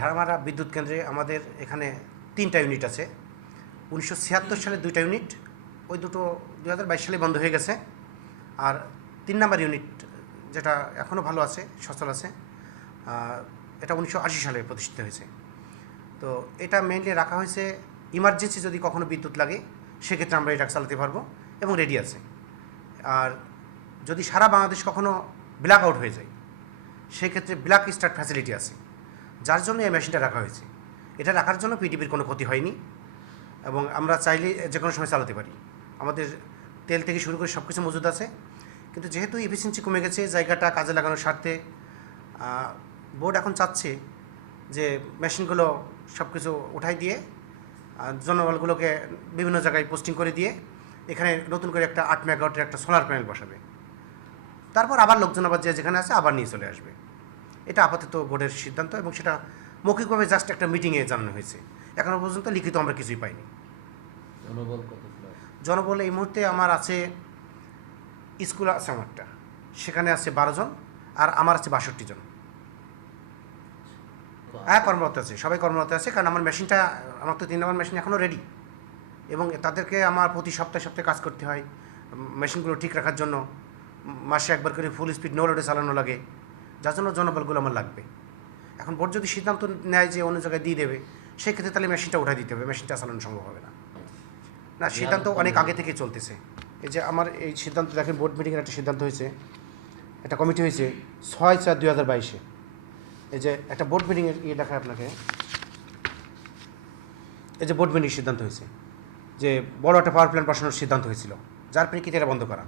ভেড়ামারা বিদ্যুৎ কেন্দ্রে আমাদের এখানে 3টা ইউনিট আছে। 1976 সালে 2টা ইউনিট, ওই দুটো 2022 সালে বন্ধ হয়ে গেছে। আর 3 নাম্বার ইউনিট যেটা এখনও ভালো আছে, সচল আছে, এটা 1980 সালে প্রতিষ্ঠিত হয়েছে। তো এটা মেইনলি রাখা হয়েছে ইমার্জেন্সি যদি কখনো বিদ্যুৎ লাগে সেক্ষেত্রে আমরা এটা চালাতে পারবো এবং রেডি আছে। আর যদি সারা বাংলাদেশ কখনো ব্ল্যাক আউট হয়ে যায় সেক্ষেত্রে ব্ল্যাক স্টার্ট ফ্যাসিলিটি আছে, যার জন্য এই মেশিনটা রাখা হয়েছে। এটা রাখার জন্য পিডিবির কোনো ক্ষতি হয়নি এবং আমরা চাইলে যে কোনো সময় চালাতে পারি। আমাদের তেল থেকে শুরু করে সব কিছু মজুদ আছে। কিন্তু যেহেতু এফিসিয়েন্সি কমে গেছে, জায়গাটা কাজে লাগানোর স্বার্থে বোর্ড এখন চাচ্ছে যে মেশিনগুলো সব কিছু উঠাই দিয়ে জনবলগুলোকে বিভিন্ন জায়গায় পোস্টিং করে দিয়ে এখানে নতুন করে একটা 8 মেগাওয়াটের একটা সোলার প্যানেল বসাবে। তারপর আবার লোকজন আবার যেখানে আছে আবার নিয়ে চলে আসবে। এটা আপাতত বোর্ডের সিদ্ধান্ত এবং সেটা মৌখিকভাবে জাস্ট একটা মিটিংয়ে জানানো হয়েছে। এখনও পর্যন্ত লিখিত আমরা কিছুই পাইনি। জনবল এই মুহূর্তে আমার আছে, স্কুল আছে আমারটা, সেখানে আছে 12 জন আর আমার আছে 62 জন। হ্যাঁ, কর্মরত আছে, সবাই কর্মরত আছে, কারণ আমার মেশিনটা, আমার তো 3 নম্বর মেশিন এখনও রেডি এবং তাদেরকে আমার প্রতি সপ্তাহে সপ্তাহে কাজ করতে হয় মেশিনগুলো ঠিক রাখার জন্য। মাসে একবার করে ফুল স্পিড নো লোডে চালানো লাগে, যার জন্য জনবলগুলো আমার লাগবে। এখন বোর্ড যদি সিদ্ধান্ত নেয় যে অন্য জায়গায় দিয়ে দেবে, সেক্ষেত্রে তাহলে মেশিনটা উঠাই দিতে হবে, মেশিনটা চালানো সম্ভব হবে না। না, সিদ্ধান্ত অনেক আগে থেকে চলতেছে। এই যে আমার এই সিদ্ধান্ত দেখেন, বোর্ড মিটিংয়ের একটা সিদ্ধান্ত হয়েছে, একটা কমিটি হয়েছে 6/4/2022-এ। এই যে একটা বোর্ড মিটিংয়ের দেখায় আপনাকে, এই যে বোর্ড মিটিং সিদ্ধান্ত হয়েছে যে বড় একটা পাওয়ার প্ল্যান্ট বসানোর সিদ্ধান্ত হয়েছিল, যার প্রেক্ষিতে এটা বন্ধ করা।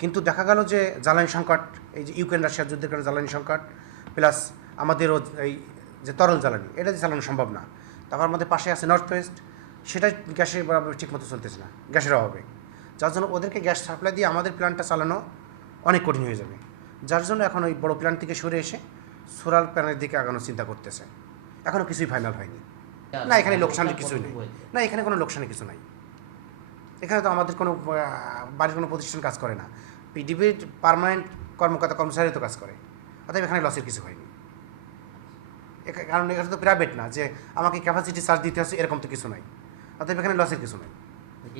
কিন্তু দেখা গেল যে জ্বালানি সংকট, এই যে ইউক্রেন রাশিয়ার যুদ্ধের কারণে জ্বালানি সংকট, প্লাস আমাদেরও এই যে তরল জ্বালানি, এটা যে চালানো সম্ভব না। তারপর আমাদের পাশে আছে নর্থ ওয়েস্ট, সেটা গ্যাসের বরাবর ঠিকমতো চলতেছে না, গ্যাসের অভাবে, যার জন্য ওদেরকে গ্যাস সাপ্লাই দিয়ে আমাদের প্ল্যান্টটা চালানো অনেক কঠিন হয়ে যাবে। যার জন্য এখন ওই বড় প্ল্যান্ট থেকে সরে এসে সোলার প্যানেলের দিকে আগানোর চিন্তা করতেছে। এখনও কিছুই ফাইনাল হয়নি। না, এখানে লোকসানের কিছুই নেই। না, এখানে কোনো লোকসানের কিছু নাই। এখানে তো আমাদের কোনো বাড়ির কোনো প্রতিষ্ঠান কাজ করে না, পিডিবির পার্মানেন্ট কর্মকর্তা কর্মচারী তো কাজ করে, অতএব এখানে লসের কিছু হয়নি। কারণ এখানে তো প্রাইভেট না যে আমাকে ক্যাপাসিটি চার্জ দিতে হচ্ছে, এরকম তো কিছু নাই, অতএব এখানে লসের কিছু নাই।